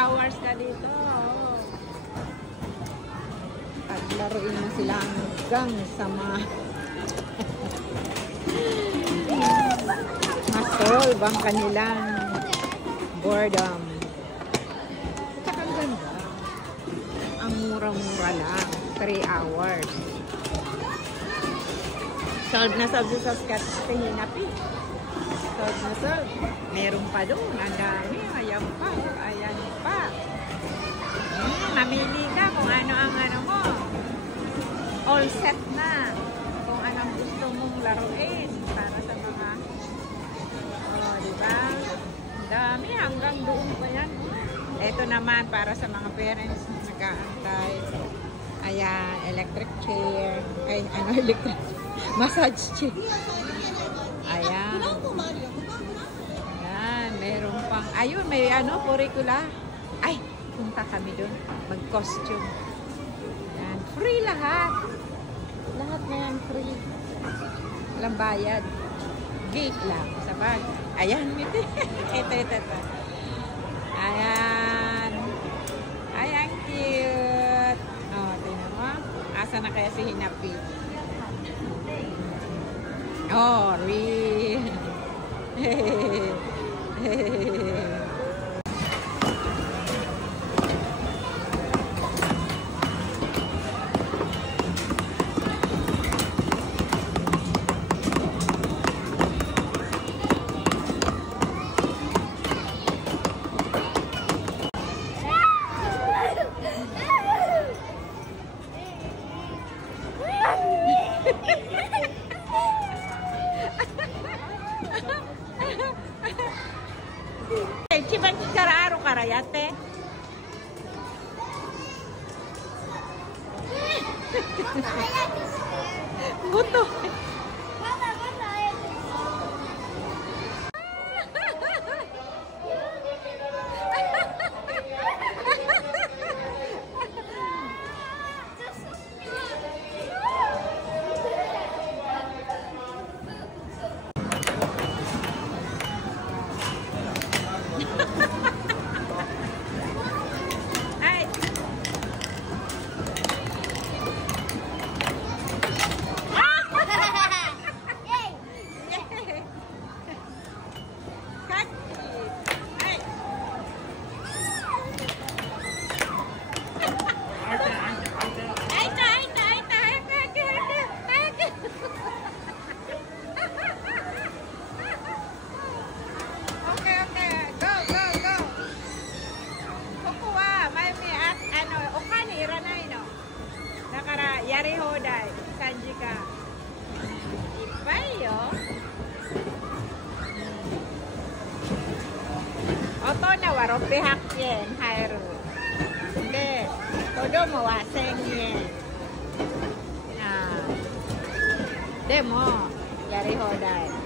hours ka dito. Oh. Paglaruin mo sila hanggang sa ma-solve ang kanilang boredom. Saka ang ganda. Ang mura-mura lang. 3 hours. Solve na solve sa sketch Hinapi. Solve na solve. Meron pa doon. Ang dami. Ayan pa. Ayan pa. Mamili ka kung ano ang ano mo. All set na. Kung anong gusto mong laruin. Para sa mga diba? Ang dami. Hanggang doon pa yan. Ito naman para sa mga parents na nag-aantay. Ayan. Electric chair. Ay, ano electric chair? Massage chair. Ayan. Ayan. Meron pang. Ayun, may ano, curricula. Ay, punta kami doon. Mag-costume. Ayan. Free lahat. Lahat na yan free. Walang bayad. Gate lang. Sa bag. Ayan. Ito. Ayan. Ayan, cute. Oh, tingnan mo. Asa na kaya si Hinapi? Oh, real. Chiban kararo karayate. Buto. Yari hodai, sanji ka. Ipay yo. Oto na waro pihak yen, hairu. Hindi, todo mo waseng yen. Demo, yari hodai.